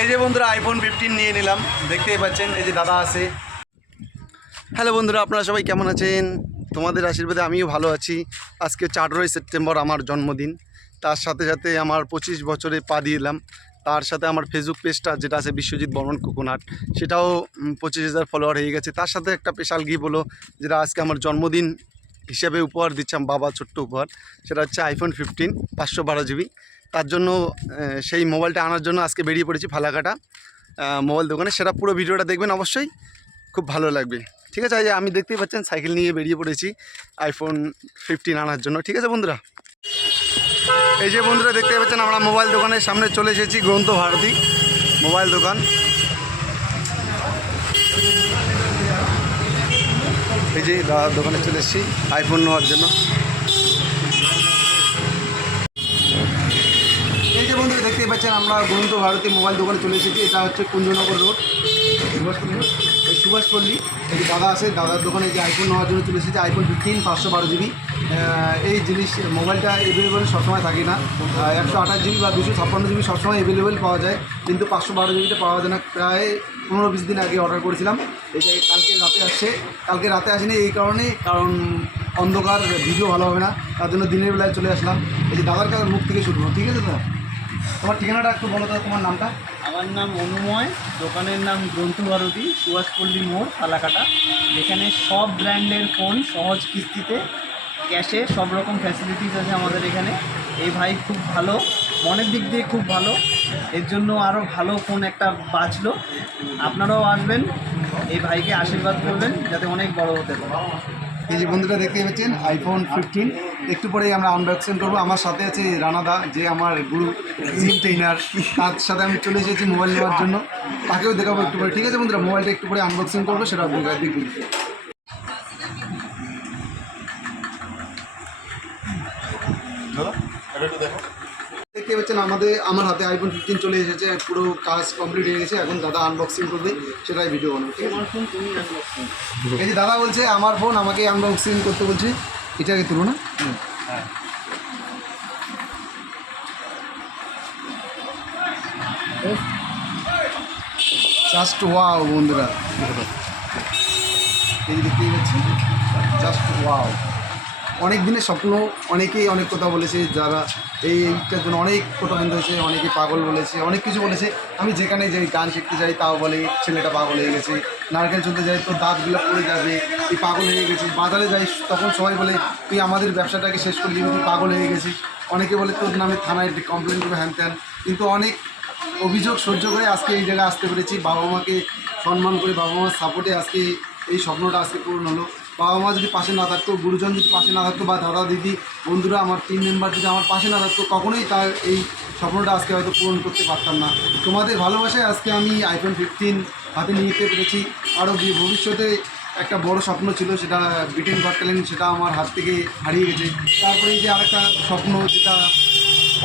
এই যে বন্ধুরা আইফোন ফিফটিন নিয়ে নিলাম। দেখতেই পাচ্ছেন, এই যে দাদা আছে। হ্যালো বন্ধুরা, আপনারা সবাই কেমন আছেন? তোমাদের আশীর্বাদে আমিও ভালো আছি। আজকে চারই সেপ্টেম্বর, আমার জন্মদিন। তার সাথে সাথে আমার পঁচিশ বছরে পা দিলাম। তার সাথে আমার ফেসবুক পেজটা যেটা আছে বিশ্বজিৎ বর্মন কোকোনাট সেটাও পঁচিশ হাজার ফলোয়ার হয়ে গেছে। তার সাথে একটা স্পেশাল গিফট হলো, যেটা আজকে আমার জন্মদিন হিসেবে উপহার দিচ্ছিলাম বাবা, ছোট্ট উপহার। সেটা হচ্ছে আইফোন ফিফটিন পাঁচশো বারো জিবি তার জন্য সেই মোবাইলটা আনার জন্য আজকে বেরিয়ে পড়েছি ফালাকাটা মোবাইল দোকানে। সেটা পুরো ভিডিওটা দেখবেন অবশ্যই, খুব ভালো লাগবে। ঠিক আছে আমি দেখতেই পাচ্ছেন, সাইকেল নিয়ে বেরিয়ে পড়েছি আইফোন ফিফটিন আনার জন্য। ঠিক আছে, বন্ধুরা? এই যে বন্ধুরা দেখতে পাচ্ছেন, আমরা মোবাইল দোকানের সামনে চলে এসেছি, গ্রন্থ ভারতী মোবাইল দোকান। এই যে দোকানে চলে এসেছি আইফোন নেওয়ার জন্য এই যে পাচ্ছেন, আমরা গ্রন্থ ভারতী মোবাইল দোকানে চলে এসেছি। এটা হচ্ছে কুঞ্জনগর রোড। এই সুভাষপল্লী এই দাদা আছে, দাদার দোকানে যে আইফোন নেওয়ার জন্য চলে এসেছে। আইফোন ফিফটিন পাঁচশো বারো জিবি। এই জিনিস, মোবাইলটা এভেলেবেল সবসময় থাকে না। একশো আঠাশ জিবি বা দুশো ছাপ্পান্ন জিবি সবসময় এভেলেবেল পাওয়া যায়। কিন্তু পাঁচশো বারো জিবিটা পাওয়া যায় না। প্রায় পনেরো বিশ দিন আগে অর্ডার করেছিলাম। এই যে কালকে রাতে আসছে। কালকে রাতে আসেনি এই কারণে কারণ অন্ধকার, ভিডিও ভালো হবে না। তার জন্য দিনের বেলায় চলে আসলাম। এই যে দাদার কাছে মুখ থেকে শুনব। ঠিক আছে দাদা? তোমার ঠিকানাটা একটু বলো তো তোমার নামটা? আমার নাম অনুময় দোকানের নাম গ্রন্থভারতী সুভাষপল্লী মোড় ফালাকাটা এখানে সব ব্র্যান্ডের ফোন সহজ কিস্তিতে ক্যাশে সব রকম ফ্যাসিলিটিস আছে আমাদের এখানে। এই ভাই খুব ভালো মনের দিক দিয়ে খুব ভালো। এর জন্য আরও ভালো ফোন একটা বাঁচলো। আপনারাও আসবেন এই ভাইকে আশীর্বাদ করবেন যাতে অনেক বড় হতে পারে। এই যে বন্ধুরা দেখতে পাচ্ছেন আইফোন ফিফটিন একটু পরেই আমরা আনবক্সিং করব। আমার সাথে আছে রানাদা যে আমার গুরু জিম ট্রেনার তার সাথে আমি চলে এসেছি মোবাইল নেওয়ার জন্য। তাকেও দেখাবো একটু পরে। ঠিক আছে বন্ধুরা মোবাইলটা একটু পরে আনবক্সিং করব সেটা দেখবেন দেখতে পাচ্ছেন আমাদের আমার হাতে আইফোন ফিফটিন চলে এসেছে। পুরো কাজ কমপ্লিট হয়ে গেছে। এখন দাদা আনবক্সিং করবে সেটাই ভিডিও বানাবো। ঠিক আছে? এই যে দাদা বলছে আমার ফোন আমাকে আনবক্সিং করতে বলছে। এটাকে তুলো না? জাস্ট ওয়াও বন্ধুরা। এই জাস্ট ওয়াও অনেক দিনের স্বপ্ন, অনেকেই অনেক কথা বলেছে, যারা এই এইটার জন্য অনেক কিনতে হয়েছে, অনেকে পাগল বলেছে, অনেক কিছু বলেছে। আমি যেখানে যাই, গান শিখতে যাই, তাও বলে, ছেলেটা পাগল হয়ে গেছে। নারকেল চলতে যাই তো দাঁতগুলো পড়ে যাবে, তুই পাগল হয়ে গেছিস, বাজারে যাই তখন সবাই বলে, তুই আমাদের ব্যবসাটাকে শেষ করে দিবি তুই পাগল হয়ে গেছিস। অনেকে বলে, তোর নামে থানায় কমপ্লেন করবে হ্যান ত্যান। কিন্তু অনেক অভিযোগ সহ্য করে আজকে এই জায়গায় আসতে পেরেছি। বাবা মাকে সম্মান করে, বাবা মার সাপোর্টে আজকে এই স্বপ্নটা আজকে পূরণ হলো। বাবা মা যদি পাশে না থাকতো, গুরুজন যদি পাশে না থাকতো বা দাদা, দিদি, বন্ধুরা, আমার টিম মেম্বার যদি আমার পাশে না থাকতো, কখনোই তার এই স্বপ্নটা আজকে হয়তো পূরণ করতে পারতাম না। তোমাদের ভালোবাসায় আজকে আমি আইফোন ফিফটিন হাতে নিয়ে যেতে পেরেছি। আরও ভবিষ্যতে একটা বড় স্বপ্ন ছিল সেটা ব্রিটেন গট ট্যালেন্ট সেটা আমার হাত থেকে হারিয়ে গেছে। তারপরে যে আরেকটা স্বপ্ন যেটা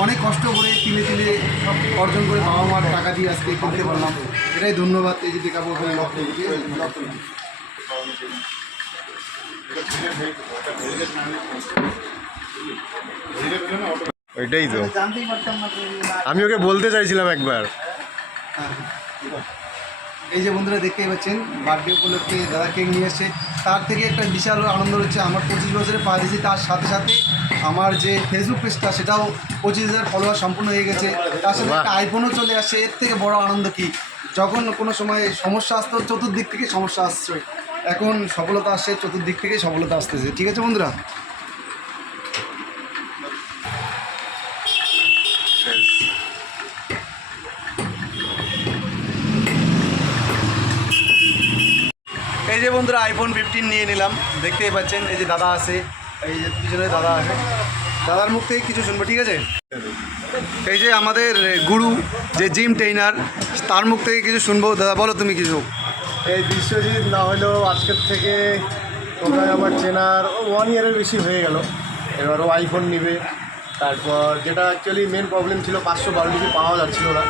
অনেক কষ্ট করে তিলে তিলে সব অর্জন করে বাবা মার টাকা দিয়ে আজকে করতে পারলাম। এটাই ধন্যবাদ এই যে দেখাবো। ওইটাই তো। আমি ওকে বলতে চাইছিলাম একবার। হ্যাঁ। এই যে বন্ধুরা দেখতেই পাচ্ছেন বার্থডে উপলক্ষে দাদা কেক নিয়ে এসছে। তার থেকে একটা বিশাল আনন্দ হচ্ছে আমার পঁচিশ বছরে পা দিয়েছি তার সাথে সাথে আমার যে ফেসবুক পেজটা সেটাও পঁচিশ হাজার ফলোয়ার সম্পূর্ণ হয়ে গেছে। তার সাথে একটা আইফোনও চলে আসছে এর থেকে বড় আনন্দ কি? যখন কোনো সময় সমস্যা আসতো চতুর্দিক থেকে সমস্যা আসছে। এখন সফলতা আসছে চতুর্দিক থেকে সফলতা আসতেছে। ঠিক আছে বন্ধুরা? এই যে বন্ধুরা আইফোন ফিফটিন নিয়ে নিলাম। দেখতেই পাচ্ছেন, এই যে দাদা আছে, এই যে পিছনে দাদা আছে। দাদার মুখ থেকে কিছু শুনব, ঠিক আছে? এই যে আমাদের গুরু, যে জিম ট্রেনার তার মুখ থেকে কিছু শুনব। দাদা, বলো তুমি কিছু। এই বিশ্বজিৎ না হলেও আজকের থেকে ওখানে আমার চেনার ওয়ান ইয়ারের বেশি হয়ে গেল। এবার ও আইফোন নিবে। তারপর যেটা অ্যাকচুয়ালি মেন প্রবলেম ছিল, পাঁচশো বারো জিবি পাওয়া যাচ্ছিল না।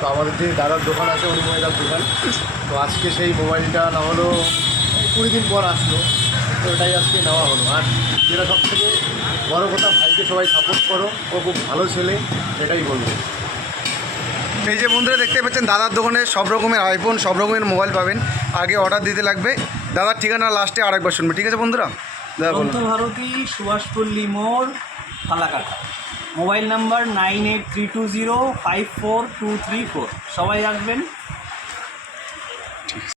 তো আমাদের যে দাদার দোকান আছে অনুময়দার দোকান, তো আজকে সেই মোবাইলটা না এই কুড়ি দিন পর আসলো, তো এটাই আজকে নেওয়া হলো। আর যেটা সব থেকে বড়ো কথা, ভাইকে সবাই সাপোর্ট করো, ও খুব ভালো ছেলে, সেটাই বলব। এই যে বন্ধুরা দেখতে পাচ্ছেন, দাদার দোকানে সব রকমের আইফোন সব রকমের মোবাইল পাবেন। আগে অর্ডার দিতে লাগবে। দাদার ঠিকানা লাস্টে আরেকবার শুনবে। ঠিক আছে বন্ধুরা? গ্রন্থভারতী সুভাষপল্লী মোড়, Falakata. Mobile number nine eight three two zero five four two three four. সবাই আসবেন